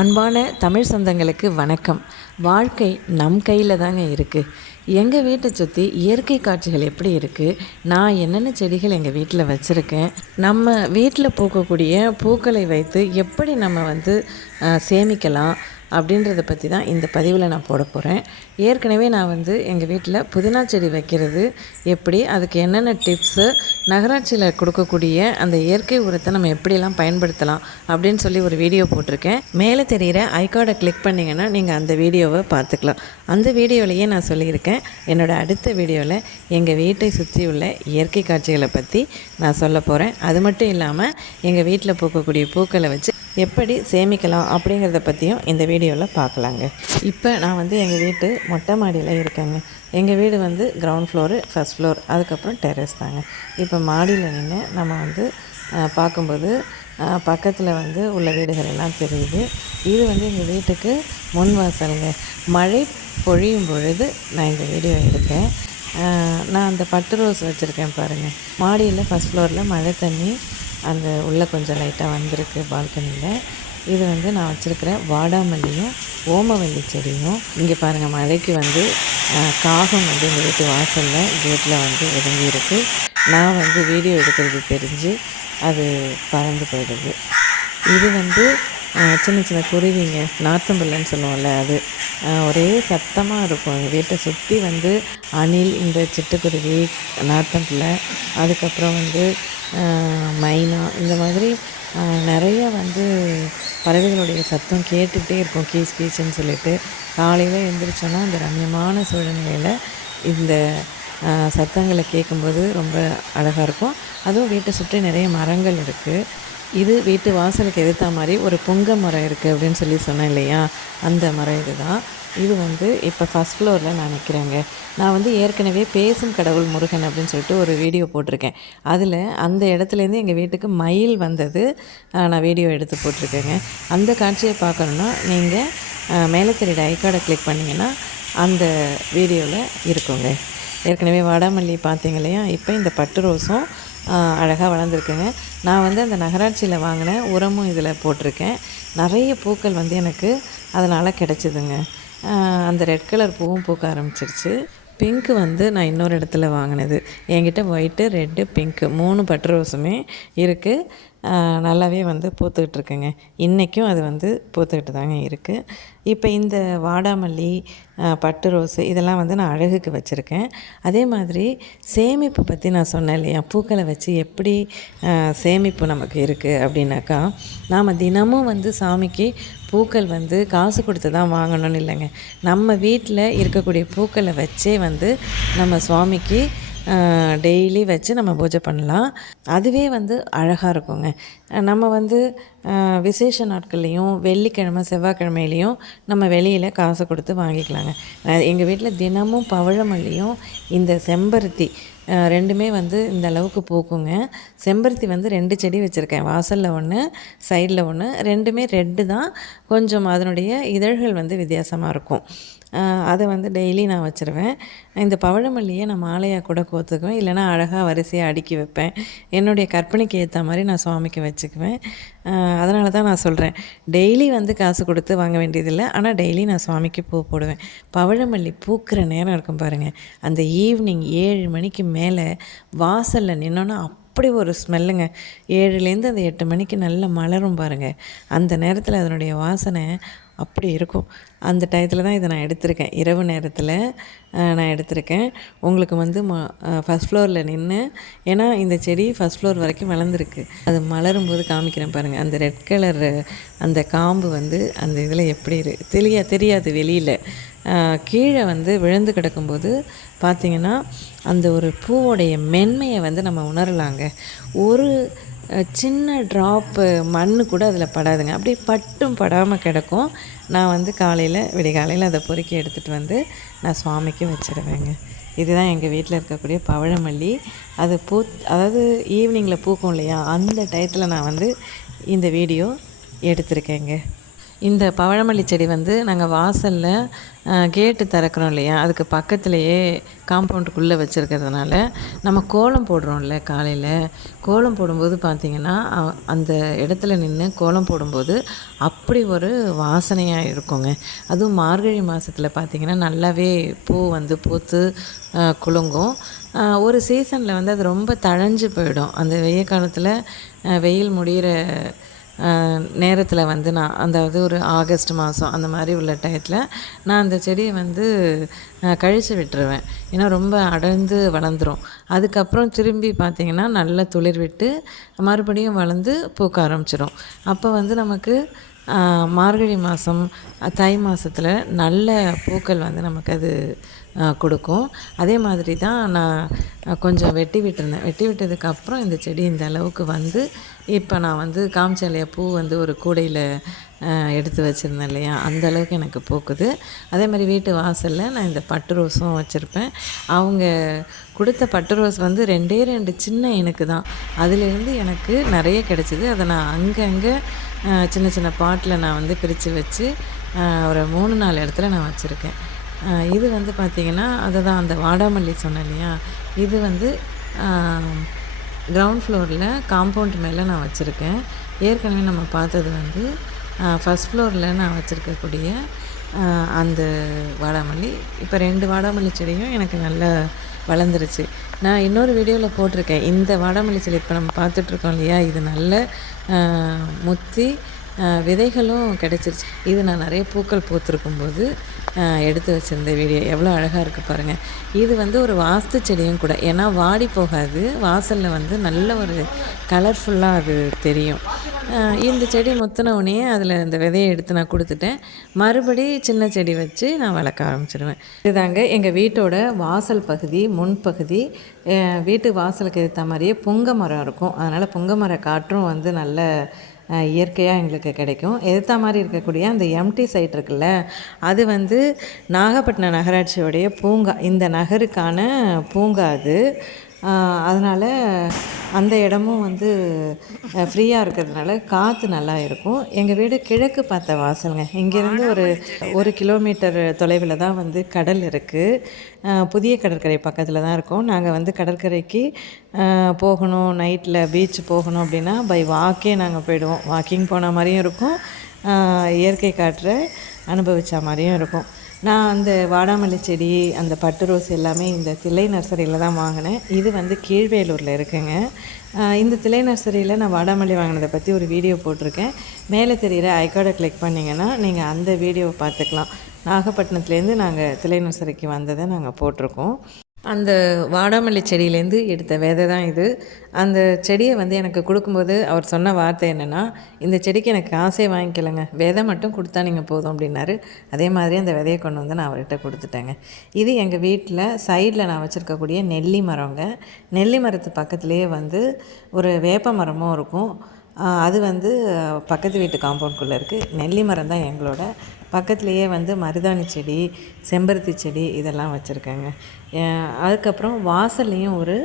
அன்பான தமிழ் சொந்தங்களுக்கு வணக்கம். வாழ்க்கை நம் கையில் தாங்க இருக்குது எங்கள் வீட்டை சுற்றி இயற்கை காட்சிகள் எப்படி இருக்குது நான் என்னென்ன செடிகள் எங்கள் வீட்டில் வச்சுருக்கேன்? நம்ம வீட்டில் பூக்கக்கூடிய பூக்களை வைத்து எப்படி நம்ம வந்து சேமிக்கலாம்? அப்படின்றத பற்றி தான் இந்த பதிவில் நான் போட போகிறேன் ஏற்கனவே நான் வந்து எங்கள் வீட்டில் புதினா செடி வைக்கிறது எப்படி அதுக்கு என்னென்ன டிப்ஸு நகராட்சியில் கொடுக்கக்கூடிய அந்த இயற்கை உரத்தை நம்ம எப்படியெல்லாம் பயன்படுத்தலாம் அப்படின்னு சொல்லி ஒரு வீடியோ போட்டிருக்கேன். மேலே தெரிகிற ஐகார்டை கிளிக் பண்ணிங்கன்னா நீங்கள் அந்த வீடியோவை பார்த்துக்கலாம். அந்த வீடியோலையே நான் சொல்லியிருக்கேன். என்னோடய அடுத்த வீடியோவில் எங்கள் வீட்டை சுற்றி உள்ள இயற்கை காட்சிகளை பற்றி நான் சொல்ல போகிறேன் அது மட்டும் இல்லாமல் எங்கள் வீட்டில் பூக்கக்கூடிய பூக்களை வச்சு எப்படி சேமிக்கலாம் அப்படிங்கிறத பற்றியும் இந்த வீடியோவில் பார்க்கலாங்க. இப்போ நான் வந்து எங்கள் வீட்டு மொட்டை மாடியில் இருக்கேங்க. எங்கள் வீடு வந்து கிரவுண்ட் ஃப்ளோரு ஃபஸ்ட் ஃப்ளோர் அதுக்கப்புறம் டெரஸ் தாங்க. இப்போ மாடியில் நின்று நம்ம வந்து பார்க்கும்போது பக்கத்தில் வந்து உள்ள வீடுகள் எல்லாம் தெரியுது. இது வந்து எங்கள் வீட்டுக்கு முன் வாசலுங்க. மழை பொழியும் பொழுது நான் இந்த வீடியோ எடுத்தேன். நான் அந்த பட்டு ரோஸ் வச்சுருக்கேன் பாருங்கள் மாடியில் ஃபஸ்ட் ஃப்ளோரில் மழை தண்ணி அந்த உள்ளே கொஞ்சம் லைட்டாக வந்திருக்கு பால்கனியில் இது வந்து நான் வச்சுருக்கிற வாடாமல்லியும் ஓமவல்லி செடியும். இங்கே பாருங்கள் மழைக்கு வந்து காகம் வந்து எங்கள் வீட்டு வாசலில் கேட்டில் வந்து ஒதுங்கி நான் வந்து வீடியோ எடுக்கிறது தெரிஞ்சு அது பறந்து போயிடுது. இது வந்து சின்ன சின்ன குருவிங்க நாத்தம்பிள்ளைன்னு சொல்லுவோம்ல அது. ஒரே சத்தமாக இருக்கும். எங்கள் வீட்டை சுற்றி வந்து அணில் இந்த சிட்டுக்குருவி நாத்தம்பிள்ளை அதுக்கப்புறம் வந்து மைனா இந்த மாதிரி நிறைய வந்து பறவைகளுடைய சத்தம் கேட்டுகிட்டே இருக்கும். கீச் கீச்சுன்னு சொல்லிட்டு. காலையில் எழுந்திரிச்சோன்னா அந்த ரம்யமான சூழ்நிலையில் இந்த சத்தங்களை கேட்கும்போது ரொம்ப அழகாக இருக்கும். அதுவும் வீட்டை சுற்றி நிறைய மரங்கள் இருக்குது இது வீட்டு வாசலுக்கு எதிர்த்த மாதிரி ஒரு பொங்க மரம் இருக்குது அப்படின்னு சொல்லி சொன்னேன் இல்லையா? அந்த மரம் இதுதான். இது வந்து இப்போ ஃபஸ்ட் ஃப்ளோரில் நான் நிற்கிறேங்க நான் வந்து ஏற்கனவே பேசும் கடவுள் முருகன் அப்படின்னு சொல்லிட்டு ஒரு வீடியோ போட்டிருக்கேன். அதில் அந்த இடத்துலேருந்து எங்கள் வீட்டுக்கு மயில் வந்தது. நான் வீடியோ எடுத்து போட்டிருக்கேங்க. அந்த காட்சியை பார்க்கணுன்னா நீங்கள் மேலே தெரியுற ஐக்கார்டை கிளிக் பண்ணிங்கன்னா அந்த வீடியோவில் இருக்குங்க. ஏற்கனவே வாடாமல்லி பார்த்தீங்க இல்லையா? இப்போ இந்த பட்டு ரோஸும் அழகாக வளர்ந்துருக்குங்க. நான் வந்து அந்த நகராட்சியில் வாங்கின உரமும் இதில் போட்டிருக்கேன். நிறைய பூக்கள் வந்து எனக்கு அதனால் கிடச்சிதுங்க. அந்த ரெட் கலர் பூவும் பூக்க ஆரம்பிச்சிருச்சு. பிங்க்கு வந்து நான் இன்னொரு இடத்துல வாங்கினது. என்கிட்ட ஒயிட்டு ரெட்டு பிங்க்கு மூணு பட்டு ரோஸுமே இருக்குது நல்லாவே வந்து பூத்துக்கிட்டு இருக்குங்க இன்றைக்கும் அது வந்து பூத்துக்கிட்டு தாங்க இருக்குது இப்போ இந்த வாடாமல்லி பட்டு ரோஸு இதெல்லாம் வந்து நான் அழகுக்கு வச்சுருக்கேன். அதே மாதிரி சேமிப்பு பற்றி நான் சொன்னேன் இல்லையா? பூக்களை வச்சு எப்படி சேமிப்பு நமக்கு இருக்குது அப்படின்னாக்கா நாம் தினமும் வந்து சாமிக்கு பூக்கள் வந்து காசு கொடுத்து தான் வாங்கணும்னு இல்லைங்க. நம்ம வீட்டில் இருக்கக்கூடிய பூக்களை வச்சே வந்து நம்ம சுவாமிக்கு டெய்லி வச்சு நம்ம பூஜை பண்ணலாம். அதுவே வந்து அழகாக இருக்குங்க. நம்ம வந்து விசேஷ நாட்கள்லேயும் வெள்ளிக்கிழமை செவ்வாய்க்கிழமையிலையும் நம்ம வெளியில் காசு கொடுத்து வாங்கிக்கலாங்க. எங்கள் வீட்டில் தினமும் பவழமல்லியும் இந்த செம்பருத்தி ரெண்டுமே வந்து இந்த அளவுக்கு பூக்குங்க. செம்பருத்தி வந்து ரெண்டு செடி வச்சுருக்கேன். வாசலில் ஒன்று சைடில் ஒன்று ரெண்டுமே ரெட்டு தான். கொஞ்சம் அதனுடைய இதழ்கள் வந்து வித்தியாசமாக இருக்கும். அதை வந்து டெய்லி நான் வச்சுருவேன். இந்த பவழமல்லியை நான் மாலையாக கூட கோத்துக்குவேன். இல்லைன்னா அழகாக வரிசையாக அடுக்கி வைப்பேன். என்னுடைய கற்பனைக்கு ஏற்ற மாதிரி நான் சுவாமிக்கு வச்சுக்குவேன். அதனால தான் நான் சொல்கிறேன் டெய்லி வந்து காசு கொடுத்து வாங்க வேண்டியதில்லை. ஆனால் டெய்லி நான் சுவாமிக்கு பூ போடுவேன். பவழமல்லி பூக்கிற நேரம் இருக்கும் பாருங்கள் அந்த ஈவினிங் ஏழு மணிக்கு மேலே வாசலில் நின்னோன்னா அப்படி ஒரு ஸ்மெல்லுங்க. ஏழுலேருந்து அந்த எட்டு மணிக்கு நல்லா மலரும் பாருங்கள் அந்த நேரத்தில் அதனுடைய வாசனை அப்படி இருக்கும். அந்த டயத்தில் தான் இதை நான் எடுத்திருக்கேன். இரவு நேரத்தில் நான் எடுத்திருக்கேன். உங்களுக்கு வந்து ம ஃபஸ்ட் ஃப்ளோரில் நின்று ஏன்னா இந்த செடி ஃபஸ்ட் ஃப்ளோர் வரைக்கும் வளர்ந்துருக்கு. அது மலரும் போது காமிக்கிறேன் பாருங்கள் அந்த ரெட் கலர் அந்த காம்பு வந்து அந்த இதில் எப்படி இரு தெரியா தெரியாது வெளியில். கீழே வந்து விழுந்து கிடக்கும்போது பார்த்திங்கன்னா அந்த ஒரு பூவோடைய மென்மையை வந்து நம்ம உணரலாங்க. ஒரு சின்ன ட்ராப்பு மண் கூட அதில் படாதுங்க. அப்படியே பட்டும் படாமல் கிடக்கும். நான் வந்து காலையில் விடிகாலையில் அதை பொறுக்கி எடுத்துகிட்டு வந்து நான் சுவாமிக்கு வச்சிடுவேங்க இதுதான் எங்கள் வீட்டில் இருக்கக்கூடிய பவழமல்லி. அது பூ அதாவது ஈவினிங்கில் பூக்கும் இல்லையா? அந்த டயத்தில் நான் வந்து இந்த வீடியோ எடுத்திருக்கேங்க. இந்த பவழமல்லி செடி வந்து நாங்கள் வாசலில் கேட்டு திறக்கிறோம் இல்லையா? அதுக்கு பக்கத்துலேயே காம்பவுண்டுக்குள்ளே வச்சுருக்கிறதுனால நம்ம கோலம் போடுறோம்ல காலையில். கோலம் போடும்போது பார்த்திங்கன்னா அந்த இடத்துல நின்று கோலம் போடும்போது அப்படி ஒரு வாசனையாக இருக்குங்க. அதுவும் மார்கழி மாதத்தில் பார்த்திங்கன்னா நல்லாவே பூ வந்து பூத்து குலுங்கும். ஒரு சீசனில் வந்து அது ரொம்ப தழைஞ்சு போயிடும். அந்த வெய்ய காலத்தில் வெயில் முடிகிற நேரத்தில் வந்து நான் அதாவது ஒரு ஆகஸ்ட் மாதம் அந்த மாதிரி உள்ள டயத்தில் நான் அந்த செடியை வந்து கழித்து கழிச்சு விட்டுருவேன். ஏன்னா ரொம்ப அடர்ந்து வளர்ந்துரும். அதுக்கப்புறம் திரும்பி பார்த்திங்கன்னா நல்லா துளிர் விட்டு மறுபடியும் வளர்ந்து பூக்க ஆரம்பிச்சிடும் அப்போ வந்து நமக்கு மார்கழி மாதம் தை மாதத்தில் நல்ல பூக்கள் வந்து நமக்கு அது கொடுக்கும். அதே மாதிரி தான் நான் கொஞ்சம் வெட்டி விட்டுருந்தேன். வெட்டி விட்டதுக்கப்புறம் இந்த செடி இந்த அளவுக்கு வந்து இப்போ நான் வந்து காமிச்சேன் இல்லையா பூ வந்து ஒரு கூடையில் எடுத்து வச்சுருந்தேன் இல்லையா? அந்த அளவுக்கு எனக்கு பூக்குது. அதே மாதிரி வீட்டு வாசலில் நான் இந்த பட்டு ரோஸும் வச்சுருப்பேன். அவங்க கொடுத்த பட்டு ரோஸ் வந்து ரெண்டே ரெண்டு சின்ன எனக்கு தான். அதுலேருந்து எனக்கு நிறைய கிடச்சிது. அதை நான் அங்கங்கே சின்ன சின்ன பாட்டில் நான் வந்து பிரித்து வச்சு ஒரு மூணு நாலு இடத்துல நான் வச்சுருக்கேன். இது வந்து பார்த்திங்கன்னா அதை தான் அந்த வாடாமல்லி சொன்னேன் இல்லையா? இது வந்து கிரவுண்ட் ஃப்ளோரில் காம்பவுண்ட் மேலே நான் வச்சுருக்கேன். ஏற்கனவே நம்ம பார்த்தது வந்து ஃபஸ்ட் ஃப்ளோரில் நான் வச்சுருக்கக்கூடிய அந்த வாடாமல்லி. இப்போ ரெண்டு வாடாமல்லி செடியும் எனக்கு நல்லா வளர்ந்துருச்சு. நான் இன்னொரு வீடியோவில் போட்டிருக்கேன். இந்த வாடாமல்லி செடி இப்போ நம்ம பார்த்துட்ருக்கோம் இல்லையா? இது நல்ல முத்தி விதைகளும் கிடச்சிருச்சு. இது நான் நிறைய பூக்கள் பூத்துருக்கும் போது எடுத்து வச்சுருந்த வீடியோ. எவ்வளோ அழகாக இருக்குது பாருங்கள் இது வந்து ஒரு வாஸ்து செடியும் கூட. ஏன்னா வாடி போகாது. வாசலில் வந்து நல்ல ஒரு கலர்ஃபுல்லாக அது தெரியும். இந்த செடி முத்தினவுடனே அதில் இந்த விதையை எடுத்து நான் கொடுத்துட்டேன். மறுபடி சின்ன செடி வச்சு நான் வளர்க்க ஆரம்பிச்சிடுவேன் இதுதாங்க எங்கள் வீட்டோட வாசல் பகுதி முன்பகுதி வீட்டு வாசலுக்கு ஏற்ற மாதிரியே புங்க மரம் இருக்கும். அதனால் புங்க மர காற்றும் வந்து நல்ல இயற்கையாக எங்களுக்கு கிடைக்கும். எதிர்த்த மாதிரி இருக்கக்கூடிய அந்த எம்டி சைட் இருக்குல்ல அது வந்து நாகப்பட்டினம் நகராட்சியோடைய பூங்கா. இந்த நகருக்கான பூங்கா அது. அதனால் அந்த இடமும் வந்து ஃப்ரீயாக இருக்கிறதுனால காற்று நல்லா இருக்கும். எங்கள் வீடு கிழக்கு பார்த்த வாசலுங்க. இங்கேருந்து ஒரு ஒரு கிலோமீட்டர் தொலைவில் தான் வந்து கடல் இருக்குது புதிய கடற்கரை பக்கத்தில் தான் இருக்கோம். நாங்கள் வந்து கடற்கரைக்கு போகணும் நைட்டில் பீச் போகணும் அப்படின்னா பை வாக்கே நாங்கள் போயிடுவோம். வாக்கிங் போன மாதிரியும் இருக்கும். இயற்கை காற்றை அனுபவித்த மாதிரியும் இருக்கும். நான் அந்த வாடாமல்லி செடி அந்த பட்டு ரோஸ் எல்லாமே இந்த தில்லை நர்சரியில் தான் வாங்கினேன். இது வந்து கீழ்வேலூரில் இருக்குங்க. இந்த தில்லை நர்சரியில் நான் வாடாமல்லி வாங்கினதை பற்றி ஒரு வீடியோ போட்டிருக்கேன். மேலே தெரிகிற ஐக்கார்டை கிளிக் பண்ணிங்கன்னா நீங்கள் அந்த வீடியோவை பார்த்துக்கலாம். நாகப்பட்டினத்துலேருந்து நாங்கள் தில்லை நர்சரிக்கு வந்ததை நாங்கள் போட்டிருக்கோம். அந்த வாடாமல்லி செடியிலேருந்து எடுத்த விதை தான் இது. அந்த செடியை வந்து எனக்கு கொடுக்கும்போது அவர் சொன்ன வார்த்தை என்னென்னா இந்த செடிக்கு எனக்கு காசே வாங்கிக்கலைங்க. விதை மட்டும் கொடுத்தா நீங்கள் போதும் அப்படின்னாரு. அதே மாதிரி அந்த விதையை கொண்டு வந்து நான் அவர்கிட்ட கொடுத்துட்டேங்க. இது எங்கள் வீட்டில் சைடில் நான் வச்சுருக்கக்கூடிய நெல்லி மரங்க. நெல்லி மரத்து பக்கத்துலேயே வந்து ஒரு வேப்ப மரமும் இருக்கும். அது வந்து பக்கத்து வீட்டு காம்பவுண்ட்குள்ளே இருக்குது நெல்லி மரம் தான் எங்களோட. பக்கத்துலேயே வந்து மருதாணி செடி செம்பருத்தி செடி இதெல்லாம் வச்சுருக்கேங்க. அதுக்கப்புறம் வாசல்லையும் ஒரு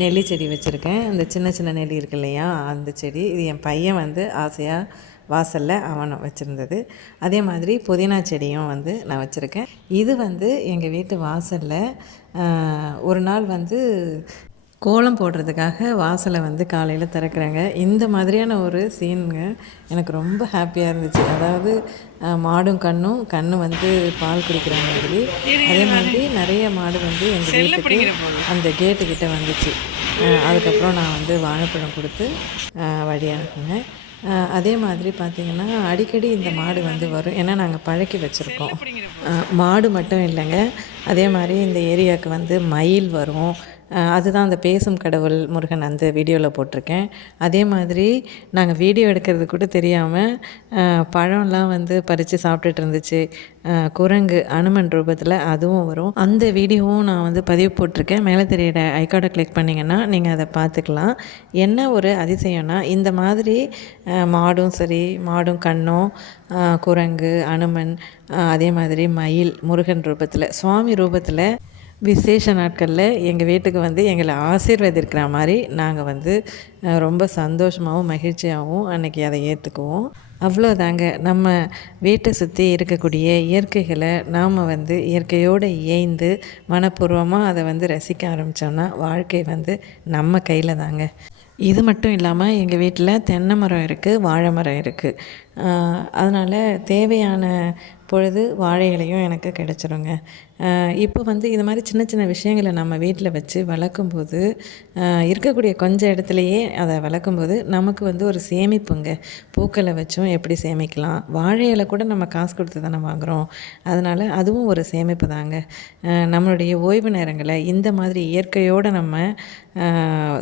நெல்லி செடி வச்சுருக்கேன். அந்த சின்ன சின்ன நெல்லி இருக்கு இல்லையா அந்த செடி. இது என் பையன் வந்து ஆசையாக வாசலில் அவன் வச்சுருந்தது. அதே மாதிரி புதினா செடியும் வந்து நான் வச்சுருக்கேன். இது வந்து எங்கள் வீட்டு வாசலில் ஒரு நாள் வந்து கோலம் போடுறதுக்காக வாசலை வந்து காலையில் திறக்கிறாங்க. இந்த மாதிரியான ஒரு சீனுங்க எனக்கு ரொம்ப ஹாப்பியாக இருந்துச்சு. அதாவது மாடும் கண்ணும் கண்ணு வந்து பால் குடிக்கிற மாதிரி. அதே மாதிரி நிறைய மாடு வந்து எங்கள் வீட்டுக்கு அந்த கேட்டு கிட்ட வந்துச்சு. அதுக்கப்புறம் நான் வந்து வாழைப்பழம் கொடுத்து வழி அனுப்புனேன். அதே மாதிரி பார்த்திங்கன்னா அடிக்கடி இந்த மாடு வந்து வரும். ஏன்னா நாங்கள் பழக்கி வச்சுருக்கோம். மாடு மட்டும் இல்லைங்க. அதே மாதிரி இந்த ஏரியாவுக்கு வந்து மயில் வரும். அதுதான் அந்த பேசும் கடவுள் முருகன் அந்த வீடியோவில் போட்டிருக்கேன். அதே மாதிரி நாங்கள் வீடியோ எடுக்கிறது கூட தெரியாமல் பழம்லாம் வந்து பறித்து சாப்பிட்டுட்டு இருந்துச்சு. குரங்கு அனுமன் ரூபத்தில் அதுவும் வரும். அந்த வீடியோவும் நான் வந்து பதிவு போட்டிருக்கேன். மேலே தெரியிற ஐக்கார்டை கிளிக் பண்ணிங்கன்னா நீங்கள் அதை பார்த்துக்கலாம். என்ன ஒரு அதிசயம்னா இந்த மாதிரி மாடும் சரி மாடும் கண்ணும் குரங்கு அனுமன் அதே மாதிரி மயில் முருகன் ரூபத்தில் சுவாமி ரூபத்தில் விசேஷ நாட்களில் எங்கள் வீட்டுக்கு வந்து எங்களை ஆசீர்வதிக்கிற மாதிரி நாங்கள் வந்து ரொம்ப சந்தோஷமாகவும் மகிழ்ச்சியாகவும் அன்னைக்கு அதை ஏற்றுக்குவோம் அவ்வளோதாங்க நம்ம வீட்டை சுற்றி இருக்கக்கூடிய இயற்கைகளை நாம் வந்து இயற்கையோடு இயைந்து மனப்பூர்வமாக அதை வந்து ரசிக்க ஆரம்பித்தோம்னா வாழ்க்கை வந்து நம்ம கையில் தாங்க. இது மட்டும் இல்லாமல் எங்கள் வீட்டில் தென்னை மரம் இருக்குது வாழை மரம் இருக்குது அதனால் தேவையான பொழுது வாழை இலையும் எனக்கு கிடச்சிருங்க. இப்போ வந்து இது மாதிரி சின்ன சின்ன விஷயங்களை நம்ம வீட்டில் வச்சு வளர்க்கும்போது இருக்கக்கூடிய கொஞ்சம் இடத்துலையே அதை வளர்க்கும்போது நமக்கு வந்து ஒரு சேமிப்புங்க. பூக்களை வச்சும் எப்படி சேமிக்கலாம்? வாழை இலை கூட நம்ம காசு கொடுத்து தானே வாங்குகிறோம் அதனால் அதுவும் ஒரு சேமிப்பு தாங்க. நம்மளுடைய ஓய்வு நேரங்களை இந்த மாதிரி இயற்கையோடு நம்ம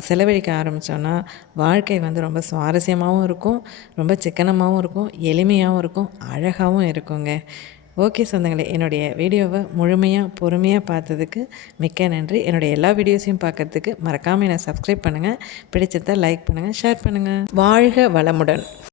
செலவழிக்க ஆரம்பித்தோன்னா வாழ்க்கை வந்து ரொம்ப சுவாரஸ்யமாகவும் இருக்கும் ரொம்ப சிக்கனமாகவும் இருக்கும். எளிமையாகவும் இருக்கும் அழகாகவும் இருக்குங்க. ஓகே சொந்தங்களே என்னுடைய வீடியோவை முழுமையாக பொறுமையாக பார்த்ததுக்கு மிக்க நன்றி. என்னுடைய எல்லா வீடியோஸையும் பார்க்கறதுக்கு மறக்காமல் என்னை சப்ஸ்கிரைப் பண்ணுங்கள் பிடிச்சிருந்தால் லைக் பண்ணுங்கள் ஷேர் பண்ணுங்கள் வாழ்க வளமுடன்.